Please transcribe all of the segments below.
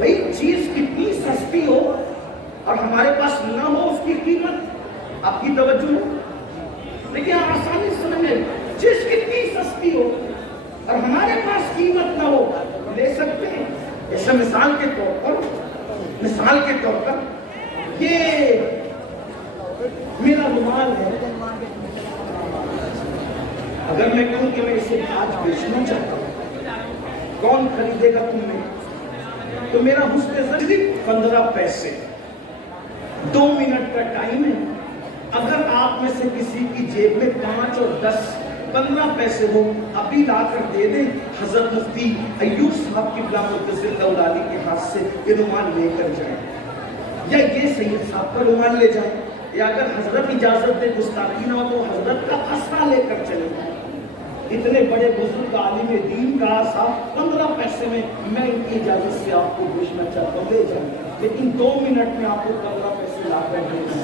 بھئی چیز کتنی سستی ہو اور ہمارے پاس نہ ہو اس کی قیمت آپ کی توجہ ہو، لیکن آپ آسانی سمجھیں، چیز کتنی سستی ہو اور ہمارے پاس قیمت نہ ہو، لے سکتے ہیں. جیسے مثال کے طور پر یہ میرا رومال ہے، اگر میں کہوں کہ میں اسے آج بیچنا چاہتا ہوں، کون خریدے گا تم میں؟ تو میرا حسن صرف 15 پیسے، 2 منٹ کا ٹائم ہے. اگر آپ میں سے کسی کی جیب میں 5 اور 10 15 پیسے ہو، ابھی لا کر دے دیں، حضرت مفتی ایوب صاحب کی بلا متصل اولالی کے ہاتھ سے یہ رومال لے کر جائیں، یا یہ سید صاحب کا رومال لے جائیں، یا اگر حضرت اجازت دے گستاخی نہ ہو تو حضرت کا عصا لے کر چلے جائیں. اتنے بڑے بزرگ عالم دین کا عصا 15 پیسے میں میں ان کی اجازت سے آپ کو بیچنا چاہتا ہوں، لے جائیں، لیکن 2 منٹ میں آپ کو 15 پیسے لا کر دے دیں.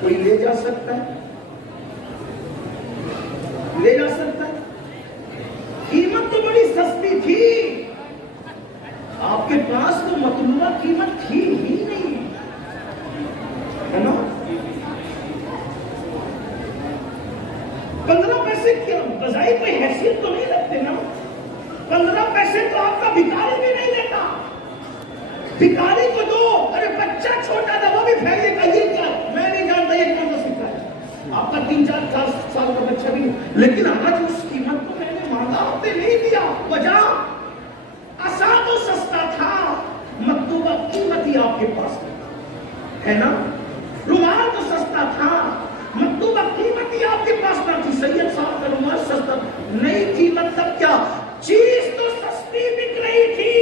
کوئی لے جا سکتا ہے؟ لے جا سکتا ہے؟ قیمت تو بڑی سستی تھی، آپ کے پاس تو مطلوبہ قیمت تھی ہی نہیں ہے نا. 15 پیسے کیا بظاہر کوئی حیثیت تو نہیں رکھتے نا. 15 پیسے تو آپ کا بھکاری بھی نہیں دیتا. بھکاری کو دو، ارے بچہ چھوٹا تھا وہ بھی پھیلے گا، یہ کیا میں نہیں جانتا یہ کون سا سکھا ہے. آپ کا 3-4 سال کا بچہ بھی نہیں، لیکن آج اس قیمت کو میں نے مانگا، آپ نے نہیں دیا. وجہ عصا تو سستا تھا، مکتوبہ قیمت ہی آپ کے پاس ہے نا. رومال تو سستا تھا، مکتوبہ قیمت ہی آپ کے پاس نہ تھی. سید صاحب کا رومال سستا نہیں تھی، مطلب کیا؟ چیز تو سستی بک رہی تھی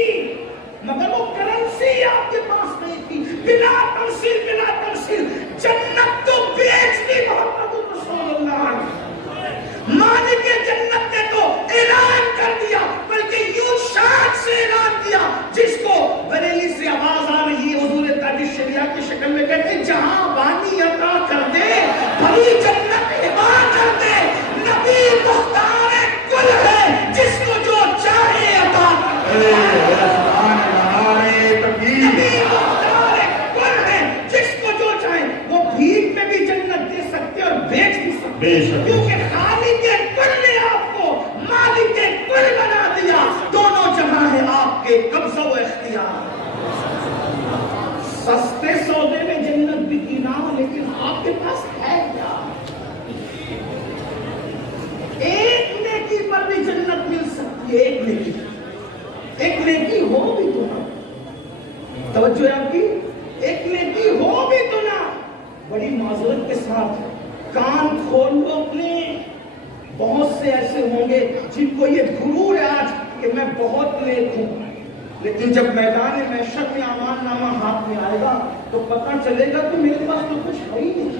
مگر وہ کرنسی آپ کے پاس نہیں تھی. بلا تمثیل جنت تو بیچ دی محمد رسول اللہ. مالک جنت نے تو اعلان کر دیا، بلکہ یوں شان سے اعلان کیا جس کو بریلی سے آواز آ رہی ہے، حضور تاج الشریعہ کی شکل میں کہتے ہیں جہاں بانی عطا کر دے، بھری جنت ہبا کر دے. نبی مختار کل ہے جس کو جو چاہے عطا کر دے. نبی مختار کل ہے جس کو جو چاہے، وہ بھیک میں بھی جنت دے سکتے اور بیچ بھی سکتے، کیونکہ خالق کل نے آپ کو مالک کل بنا دیا. دونوں جہاں ہے آپ کے قبضہ و اختیار. سستے سودے میں جنت بکی نہ ہو، لیکن آپ کے پاس ہے کیا؟ ایک نیکی پر بھی جنت مل سکتی ہے. ایک نیکی ہو بھی تو نہ، توجہ ہے آپ کی، ایک نیکی ہو بھی تو نہ. بڑی معذرت کے ساتھ کان کھول لو اپنے. بہت سے ایسے ہوں گے جن کو یہ غرور ہے آج کہ میں بہت نیک ہوں، لیکن جب میدان محشر میں امان نامہ ہاتھ میں آئے گا تو پتہ چلے گا کہ میرے پاس تو کچھ ہے ہی نہیں.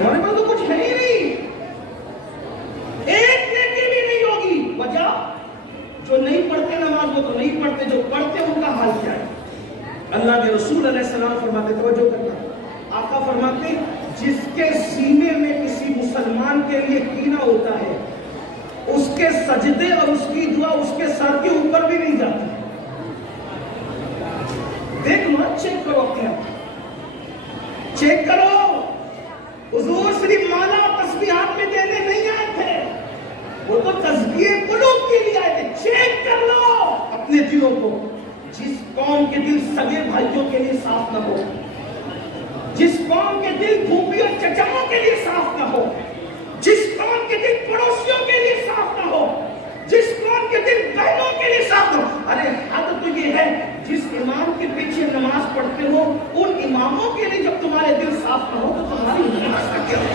ہمارے پاس تو کچھ ہے ہی نہیں. ایک نیکی بھی نہیں ہوگی. وجہ جو نہیں پڑھتے نماز وہ تو نہیں پڑھتے، جو پڑھتے ان کا حال کیا ہے؟ اللہ کے رسول علیہ السلام فرماتے، توجہ کرنا، آقا فرماتے جس کے سینے میں کسی مسلمان کے لیے کینہ ہوتا ہے، اس کے سجدے اور اس کی دعا اس کے سر کے اوپر بھی نہیں جاتی. دیکھ لو، چیک کرو اپنے آپ، چیک کرو. حضور صرف مالا اور تسبیحات میں دینے نہیں آئے تھے، وہ تو تزکیہ قلوب کے لیے آئے تھے. چیک کر لو اپنے دلوں کو. جس قوم کے دل سگے بھائیوں کے لیے صاف نہ ہو، جس قوم کے دل پھوپھی اور چچاؤں کے لیے صاف نہ ہو، جس قوم کے دل پڑوسیوں کے لیے صاف نہ ہو، جس قوم کے دل بہنوں کے لیے صاف نہ ہو. ارے حد تو یہ ہے جس امام کے پیچھے نماز پڑھتے ہو ان اماموں کے لیے جب تمہارے دل صاف نہ ہو تو تمہاری نماز کا کیا ہوگا؟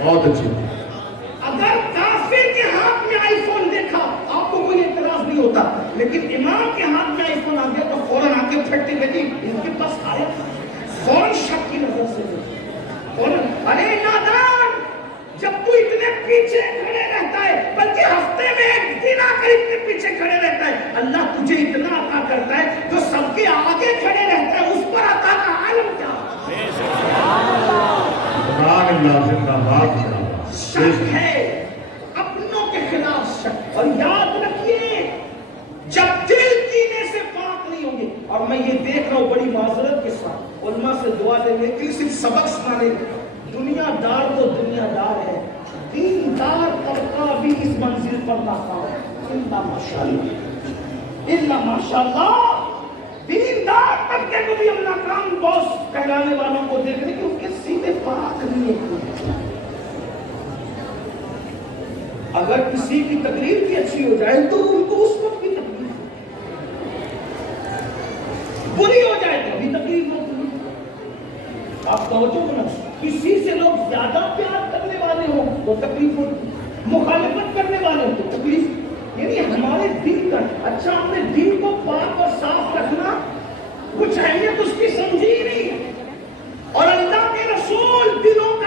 بہت اچھی. اگر کافر کے ہاتھ میں آئی فون دیکھا آپ کو کوئی اعتراض نہیں ہوتا، لیکن امام کے ہاتھ میں آئی فون آ گیا تو فوراً آ کے پھٹتے گئی ان کے پاس آیا، فوراً شک کی نظر سے فوراً. ارے نادان، جب تو اتنے پیچھے کھڑے رہتا ہے، بلکہ ہفتے میں ایک دن آ کر اتنے پیچھے کھڑے رہتا ہے، اللہ تجھے اتنا عطا کرتا ہے جو سب کے آگے کھڑے رہتا ہے، اس پر عطا کا عالم کیا؟ سبحان اللہ، زندہ باد. شک ہے، اپنوں کے خلاف شک. اور یاد رکھیے جب دل کینے سے پاک نہیں ہوں گے، اور میں یہ دیکھ رہا ہوں بڑی معذرت کے ساتھ علماء سے دعا لینے کے لیے صرف سبق سنانے، دنیا دار تو دنیا دار ہے، دیندار طبقہ بھی اس منزل پر ناکام ہے. اللہ ماشاءاللہ، اللہ ماشاءاللہ، دیندار طبقے کو بھی ہم ناکام باس کہلانے والوں کو دیکھ رہے کہ ان کے سیدھے پاک نہیں ہے. اگر کسی کی تقریر بھی اچھی ہو جائے تو ان کو اس وقت بھی تکلیف بری ہو جائے تو بھی تکلیف ہوتی. آپ توجہ کرنا، کسی سے لوگ زیادہ پیار کرنے والے ہوں تو تکلیف ہوتی، مخالفت کرنے والے ہوں تو تکلیف. یعنی ہمارے دل کا اچھا، ہم نے دل کو پاک اور صاف رکھنا، کچھ اہمیت اس کی سمجھی نہیں. اور اللہ کے رسول دلوں کا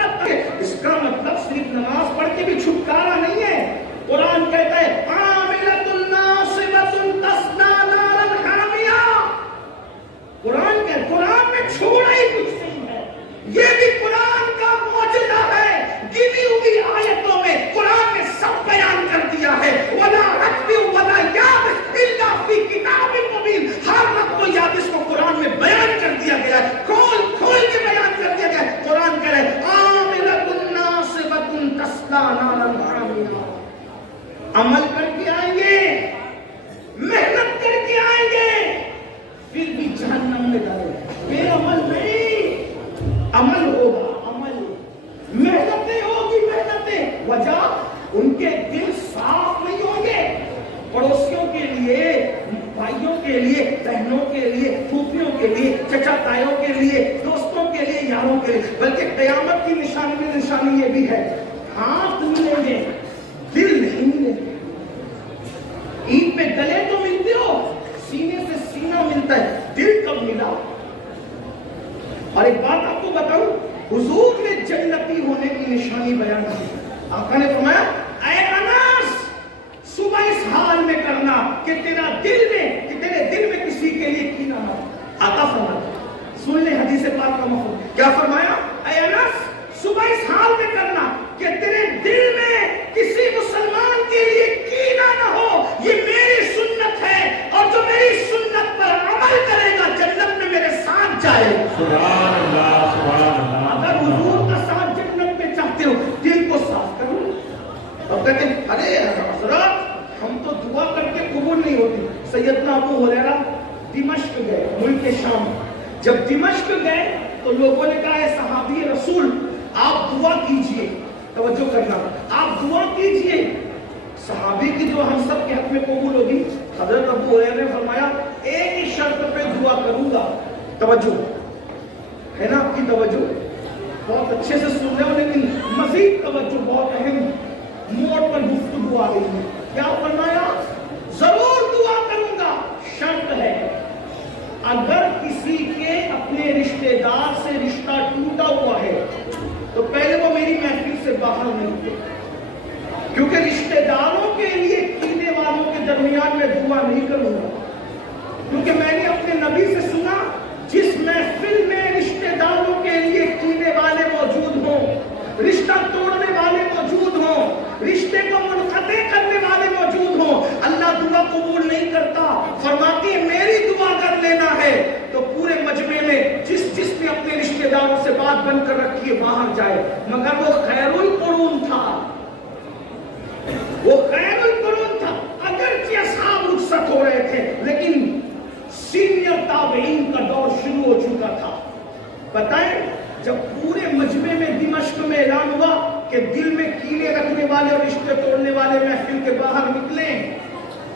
اس کا مطلب صرف نماز پڑھ کے بھی چھٹکارا نہیں ہے. قرآن کہتا ہے عاملۃ ناصبۃ تصلیٰ نارا حامیہ. قرآن میں چھوڑا ہی کچھ نہیں ہے. یہ بھی قرآن کا معجزہ ہے. گنی ہوئی آیتوں میں قرآن نے سب بیان کر دیا ہے. وَلَا رَتْبٍ وَلَا يَابِسٍ إِلَّا فِي كِتَابٍ مُبِينٍ. ہر رتب و یابس کو قرآن میں بیان کر دیا گیا ہے، کھول کے بیان کر دیا گیا ہے. قرآن کہہ رہا ہے عاملۃ ناصبۃ تصلیٰ نارا حامیہ. عمل کر کے آئیں گے، محنت کر کے آئیں گے، پھر بھی جہنم میں ڈالیں. بے عمل نہیں، عمل ہوگا، عمل محنتیں ہوگی، محنتیں. وجہ ان کے دل صاف نہیں ہوں گے. پڑوسیوں کے لیے، بھائیوں کے لیے، بہنوں کے لیے، پھوپھیوں کے لیے، چچا تایوں کے لیے، دوستوں کے لیے، یاروں کے لیے. بلکہ قیامت کی نشانی یہ بھی ہے، ہاتھ ملیں گے، دل نہیں ملیں گے. عید پہ گلے تو ملتے ہو، سینے سے سینہ ملتا ہے، دل کب ملا؟ اور ایک بات آپ کو بتاؤں، حضور نے جنتی ہونے کی نشانی بیان کی. آقا نے فرمایا اے انس، صبح اس حال میں کرنا کہ تیرے دل میں کسی کے لیے کینہ نہ ہو. آقا فرمایا، سن لے حدیث پاک کا مفہوم. کیا فرمایا؟ اے انس، صبح اس حال میں کرنا کہ تیرے دل میں کسی مسلمان کے لیے کینہ نہ ہو. یہ میری سنت ہے، اور جو میری سنت پر عمل کرے گا جنت میں میرے ساتھ جائے. سبحان اللہ، سبحان اللہ. اگر حضور کا ساتھ جنت میں چاہتے ہو، دل کو صاف کرو. اب کہتے ہیں ارے حضرات ہم تو دعا کر کے قبول نہیں ہوتی. سیدنا ابو ہریرہ دمشق گئے، ملک شام. جب دمشق گئے تو لوگوں نے کہا اے صحابی رسول آپ دعا کیجئے. توجہ کرنا، آپ دعا کیجئے. صحابی کی دعا ہم سب کے حق میں قبول ہوگی. حضرت ابو ہریرہ نے فرمایا ایک ہی شرط پہ دعا کروں گا. توجہ ہے نا آپ کی توجہ؟ بہت اچھے سے سن رہے ہو، لیکن مزید توجہ، بہت اہم موڑ پر گفتگو آ رہی ہے. کیا فرمایا؟ ضرور دعا کروں گا، شرط ہے اگر کسی کے اپنے رشتہ دار سے رشتہ ٹوٹا ہوا ہے تو پہلے وہ میری محفل سے باہر نہیں ہوتے. کیونکہ رشتہ داروں کے لیے کینے والوں کے درمیان میں دعا نہیں کروں گا. کیونکہ میں نے اپنے نبی سے سنا جس محفل میں رشتہ داروں کے لیے کینے والے موجود ہوں، رشتہ توڑنے والے موجود ہوں، رشتے کو منقطع کرنے والے موجود ہوں، اللہ دعا قبول نہیں کرتا. فرماتی ہے میری دعا کر لینا ہے تو پورے مجمع میں جس نے اپنے رشتہ داروں سے بات بند کر رکھی ہے باہر جائے. مگر وہ خیر القرون تھا، وہ خیر القرون تھا. اگرچہ اصحاب رخصت ہو رہے تھے لیکن سینئر تابعین کا دور شروع ہو چکا تھا. بتائیں جب پورے مجمع میں دمشق میں اعلان ہوا کہ دل میں کینے رکھنے والے اور رشتے توڑنے والے محفل کے باہر نکلیں،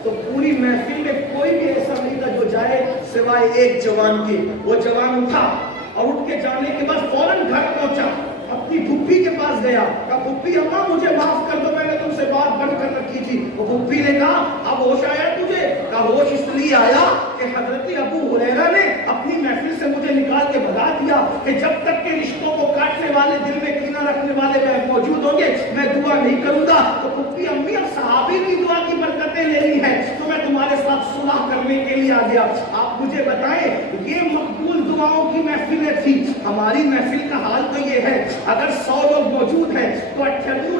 تو پوری محفل میں کوئی بھی ایسا نہیں تھا جو جائے سوائے ایک جوان کے. وہ جوان اٹھا اور اٹھ کے جانے کے بعد فوراً گھر پہنچا، اپنی پھپھی کے پاس گیا. کہا پھپھی اماں مجھے معاف کر دو، میں نے تم سے بات بند کر رکھی تھی. وہ پھپھی نے کہا اب ہوش آیا تجھے؟ کہا ہوش اس لیے آیا کہ حضرت ابو ہریرہ نے اپنی محفل سے مجھے نکال کے بھگا دیا کہ جب تک کہ رشتوں کو کاٹنے والے، دل میں کینہ رکھنے والے موجود ہوں گے میں دعا نہیں کروں گا. تو پھپھی امی اب صحابی کی دعا کی برکتیں لینی ہے تو میں تمہارے ساتھ صلح کرنے کے لیے آ گیا. آپ مجھے بتائیں یہ مقبول دعاؤں کی محفلیں تھی. ہماری محفل کا حال تو یہ ہے اگر 100 لوگ موجود ہیں تو 98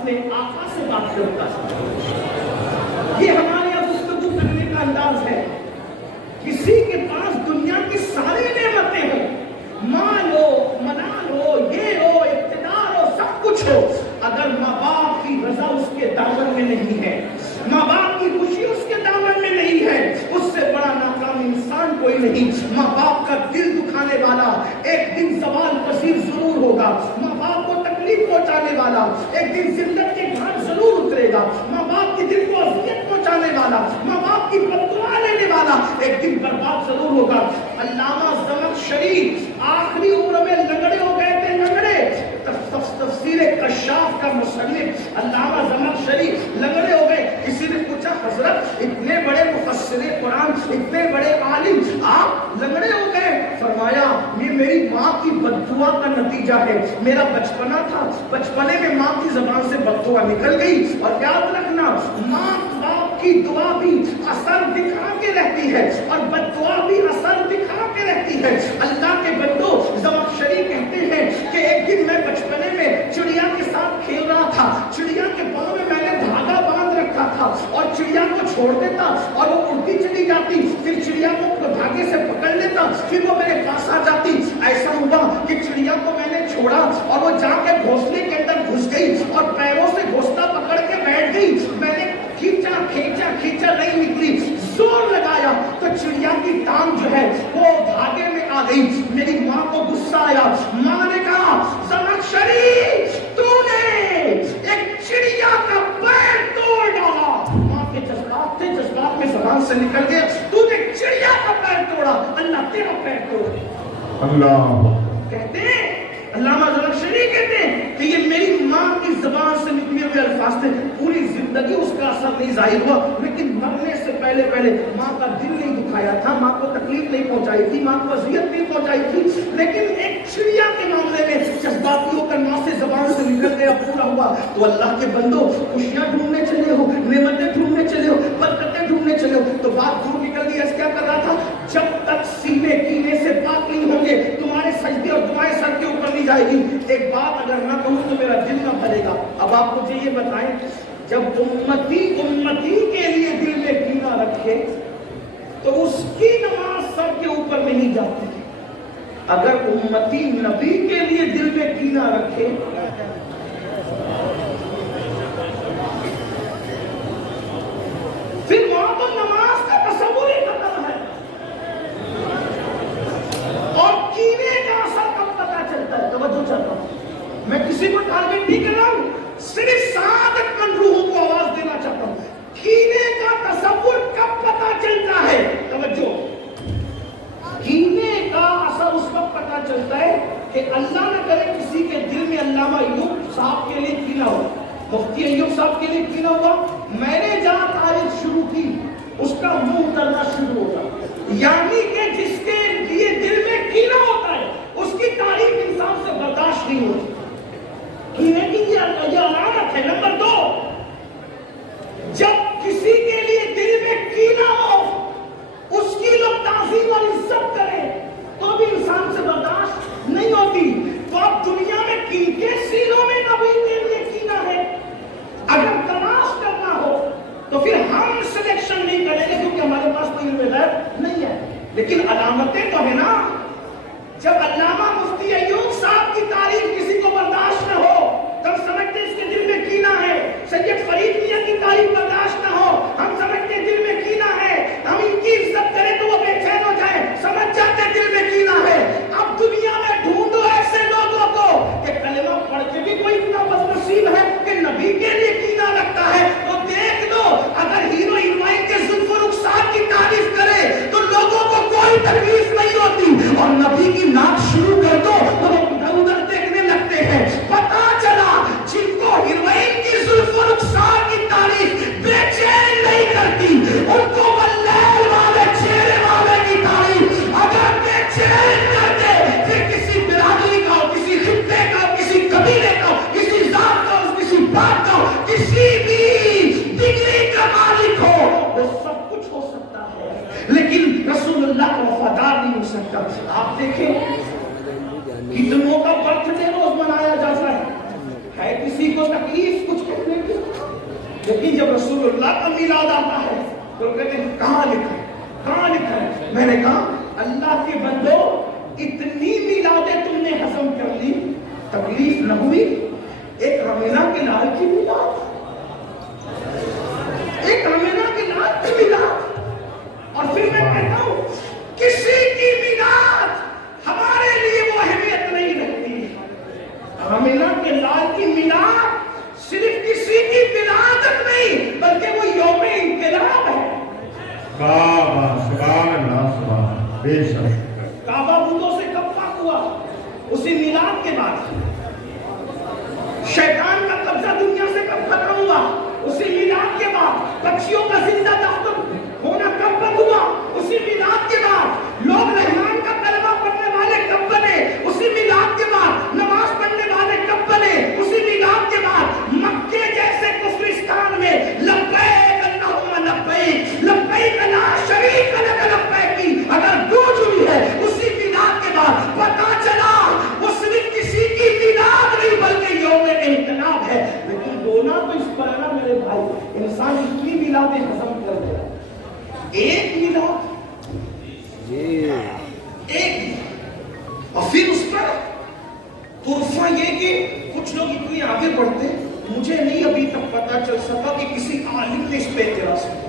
اپنے آقا سے بات کرتا ہے. یہ ہمارے یہاں گفتگو کرنے کا انداز ہے. کسی کے پاس دنیا کی ساری نعمتیں ہوں, مال ہو, منال ہو, یہ ہو, اقتدار ہو, سب کچھ ہو, اگر ماں باپ کی رضا اس کے دامن میں نہیں ہے, ماں باپ کی خوشی اس کے دامن میں نہیں ہے, اس سے بڑا ناکام انسان کوئی نہیں. ماں باپ کا دل دکھانے والا ایک دن زوال پذیر ضرور ہوگا. ماں باپ کو تکلیف پہنچانے والا ایک دن ذلت کے گھاٹ ضرور اترے گا. ماں باپ کے دل کو اذیت پہنچانے والا, ماں باپ کی بد دعا لینے والا ایک دن برباد ضرور ہوگا. علامہ زمخشری آخری عمر میں لنگڑے ہو گئے تھے, لنگڑے. تفسیر کشاف کا مصنف علامہ زمخشری لنگڑے ہو گئے. کسی نے پوچھا حضرت اتنے بڑے مفسر قرآن, اتنے بڑے عالم, آپ لنگڑے ہو گئے؟ فرمایا یہ میری ماں کی بد دعا کا نتیجہ ہے. میرا بچپنا تھا, بچپنے میں ماں کی زبان سے بد دعا نکل گئی. اور یاد رکھنا ماں باپ کی دعا بھی اثر دکھا کے رہتی ہے اور بد دعا بھی اثر دکھا کے رہتی ہے. اللہ کے بندو, زمخشری کہتے ہیں کہ ایک دن میں بچپنے میں چڑیا کے ساتھ کھیل رہا تھا. چڑیا کے پاؤں میں میں نے دھاگا باندھ رکھا تھا اور چڑیا کو چھوڑ دیتا اور وہ اڑتی چلی جاتی. پھر چڑیا کو دھاگے سے پکڑ لیتا, پھر وہ میرے پاس آ جاتی. ایسا ہوا کہ چڑیا کو میں نے چھوڑا اور وہ جا کے گھونسلے کے اندر گھس گئی اور پیروں سے گھونسلہ پکڑ کے بیٹھ گئی. میں نے کھینچا کھینچا کھینچا, نہیں نکلی. زور لگایا تو چڑیا کی ٹانگ جو ہے وہ دھاگے میں آ گئی. میری ماں کو غصہ آیا. ماں نے کہا زمخشری تو نے ایک چڑیا کا پیر توڑ ڈالا. ماں کے جذبات تھے, جذبات میں زبان سے نکل گیا تو نے چڑیا کا پیر توڑا, اللہ تیرا پیر توڑ. اللہ کہتے ہیں علامہ زمخشری کہتے ہیں کہ یہ میری ماں کی زبان سے نکلے ہوئے الفاظ تھے. پوری زندگی اس کا اثر نہیں ظاہر ہوا, لیکن مرنے سے پہلے ماں کا دل نہیں دکھایا تھا, ماں کو تکلیف نہیں پہنچائی تھی, ماں کو اذیت نہیں پہنچائی تھی. لیکن ایک چڑیا کے معاملے میں جذباتی ہو کر ماں سے زبان سے نکل گیا, پورا ہوا. تو اللہ کے بندو, خوشیاں ڈھونڈنے چلے ہو, نعمتیں ڈھونڈنے چلے ہو, برکتیں ڈھونڈنے چلے ہو, تو بات دور نکل گئی. کیا کر رہا تھا؟ جب تک سینے کینے سے پاک نہیں ہوں گے تمہارے سجدے اور دعائیں سر کے اوپر نہیں جائے گی. ایک بات اگر نہ کہوں تو میرا دل نہ بھرے گا. اب آپ مجھے یہ بتائیں, جب امتی کے لیے دل میں کینہ رکھے تو اس کی نماز سر کے اوپر نہیں جاتی. اگر امتی نبی کے لیے دل میں کینہ رکھے پھر وہاں تو نماز کا تصور ہی ختم ہے. اور کینے کا اثر کب پتا چلتا ہے؟ توجہ چاہتا ہوں, میں کسی کو ٹارگٹ نہیں کر رہا ہوں, صرف صادق من روحوں کو آواز دینا چاہتا ہوں. کینے کا تصور کب پتا چلتا ہے؟ توجہ, کینے کا اثر اس وقت پتا چلتا ہے کہ اللہ نہ کرے کسی کے دل میں علامہ ایوب صاحب کے لیے کینہ ہو, مفتی ایوب صاحب کے لیے کینہ ہوا. میں نے جہاں تاریخ شروع کی اس کا منہ اترنا شروع ہوتا. یعنی کہ جس کے لیے دل میں کینہ ہوتا ہے اس کی تعریف انسان سے برداشت نہیں ہوتی. کینے کی یہ علامت ہے. نمبر 2, جب کسی کے لیے دل میں کینہ ہو اس کی لوگ تعظیم اور عزت کریں تو بھی انسان سے برداشت نہیں ہوتی. تو اب دنیا میں کن کے سینوں میں نبی کے لیے کینہ ہے؟ اگر تلاش کرنا ہو تو پھر ہم سلیکشن نہیں کریں گے کیونکہ ہمارے پاس کوئی علم غیب نہیں ہے. لیکن علامتیں تو ہے نا. جب علامہ مفتی ایوب صاحب کی تعریف کسی کو برداشت نہ ہو تب سمجھتے اس کے دل میں کینہ ہے. سید فرید میاں کی تعریف برداشت نہ ہو ہم سمجھتے دل میں کینہ ہے. ہم ان کی عزت کریں تو وہ بے چین ہو جائیں, سمجھ جاتے دل میں کینہ ہے. اب دنیا میں ڈھونڈو ایسے لوگوں کو کہ کلمہ پڑھ کے بھی کوئی اتنا بدنصیب ہے کہ نبی کے لیے کینہ رکھتا ہے. تو دیکھ لو, اگر ہیرو ہیروئن کے زلف و رخسار کی تعریف کرے تو لوگوں کو کوئی تکلیف نہیں ہوتی, اور نبی کی نعت شروع کر دو تو وہ ادھر ادھر دیکھنے لگتے ہیں. پتا چلا جن کو ہیروئن کی زلف و رخسار کی تعریف بے چین نہیں کرتی ان کو واللیل والے چہرے والے کی تعریف اگر بے چین کرتے پھر کسی برادری کا ہو, کسی خطے کا ہو, کسی قبیلے کا ہو, کسی ذات کا ہو, کسی بات کا ہو, کسی بھی ڈگری کا مالک ہو, وہ سب کچھ ہو سکتا ہے لیکن رسول اللہ کا وفادار نہیں ہو سکتا. آپ دیکھیں کتنوں کا برتھ ڈے روز منایا جاتا ہے کسی کو تکلیف کچھ لیکن جب رسول اللہ کا میلاد آتا ہے تو کہتے ہیں کہاں لکھا ہے، کہاں لکھا ہے؟ میں نے کہا اللہ کے بندو اتنی میلادیں تم نے ہضم کر لی، تکلیف نہ ہوئی؟ ایک رمینا کے لال کی میلاد، ایک رمینا کے لال کی میلاد، اور پھر میں کہتا ہوں کسی کی میلاد ہمارے لیے وہ اہمیت نہیں رکھتی۔ رمینا کے لال کی میلاد صرف کسی کی ولادت نہیں بلکہ وہ یوم انقلاب ہے۔ سبحان اللہ، سبحان بے شک۔ کعبہ بتوں سے کب پاک ہوا؟ اسی میلاد کے بعد۔ شیطان کا قبضہ دنیا سے کب ختم ہوا؟ اسی میلاد کے بعد۔ پکشیوں کا زندہ دفتر ہونا کب بند ہوا؟ اسی میلاد کے بعد۔ لوگ رحمان کا کلمہ پڑھنے والے کب بنے؟ اسی میلاد کے بعد۔ نماز پڑھنے والے کب بنے؟ اسی میلاد کے بعد۔ مکے جیسے کفرستان میں لبیک اللہم لبیک، لبیک لا شریک لک لبیک کی اگر گونج ہوئی ہے اسی میلاد کے بعد، پتہ چلا وہ صرف کسی کی میلاد نہیں بلکہ یوم انقلاب ہے۔ لیکن رونا تو اس پر ہے نا میرے بھائی، انسان اتنی میلادیں ہضم کر دیا، ایک میلاد، ایک، اور پھر اس پر طرفہ یہ کہ کچھ لوگ اتنے آگے بڑھتے، مجھے نہیں ابھی تک پتا چل سکا کہ کسی عالم نے اس پہ اعتراض کیا،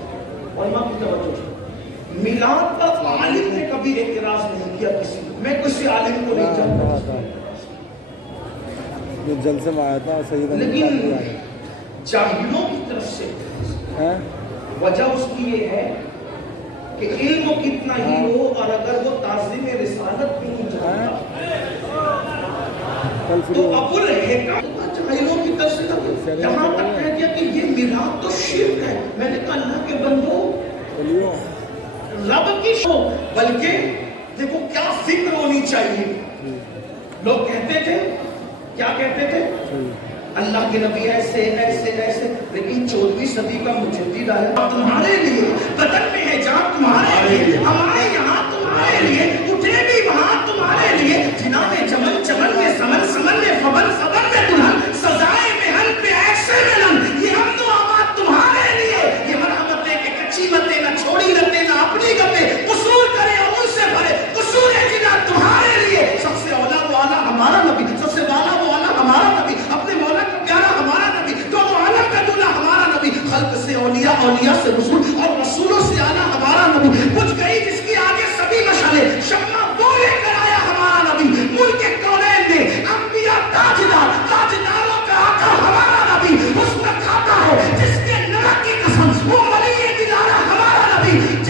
علماء کی توجہ، میلاد پر عالم نے کبھی اعتراض نہیں کیا کسی، میں کسی عالم کو نہیں جانتا، جو جلسے میں آیا تھا سید لیکن جاہلوں کی طرف سے وجہ اس کی یہ ہے کہ علم کتنا ہی ہو اور اگر وہ تعظیم رسالت بھی نہیں جانتا تو ابو الحکم جاہلوں کی طرف سے یہاں تک کہہ دیا کہ یہ میلاد تو شرک ہے۔ میں نے کہا اللہ کے بندو رب کی شو، بلکہ دیکھو کیا فکر ہونی چاہیے۔ لوگ کہتے تھے، کیا کہتے تھے؟ اللہ کے نبی ایسے ایسے ایسے، لیکن 14ویں صدی کا مجدد آیا تمہارے لیے، بدن میں ہے جان تمہارے لیے، ہمارے یہاں تمہارے لیے، اٹھے بھی وہاں تمہارے لیے، جناح میں چمن چمن میں سمن سمن میں فبن فبن میں دلہن، سزائے محل پہ ایسے ملن، یہ ہم تو آباد تمہارے لیے، یہ مرحمتیں کہ کچی متیں نہ چھوڑی رتے نہ اپنی گپے، قصور کرے اور ان سے بھرے، قصور جنا تمہارے لیے، سب سے اولا وہ اعلیٰ ہمارا نبی، سب سے بالا وہ اعلیٰ ہمارا نبی، اپنے مولا کا پیارا ہمارا نبی، تو عالم کا دولا ہمارا نبی، خلق سے اولیاء، اولیاء سے رسول اور رسولوں سے اعلیٰ ہمارا نبی، کچھ گئی جس کی آگے سبھی مشعلیں، شمع وہ لے کر آیا ہمارا نبی، ملک کونین میں انبیاء تاجدار، تاجداروں کا آقا ہمارا نبی، حسن کھاتا ہے جس کے نرک کی قسم، وہ ولی دلارہ ہمارا نبی،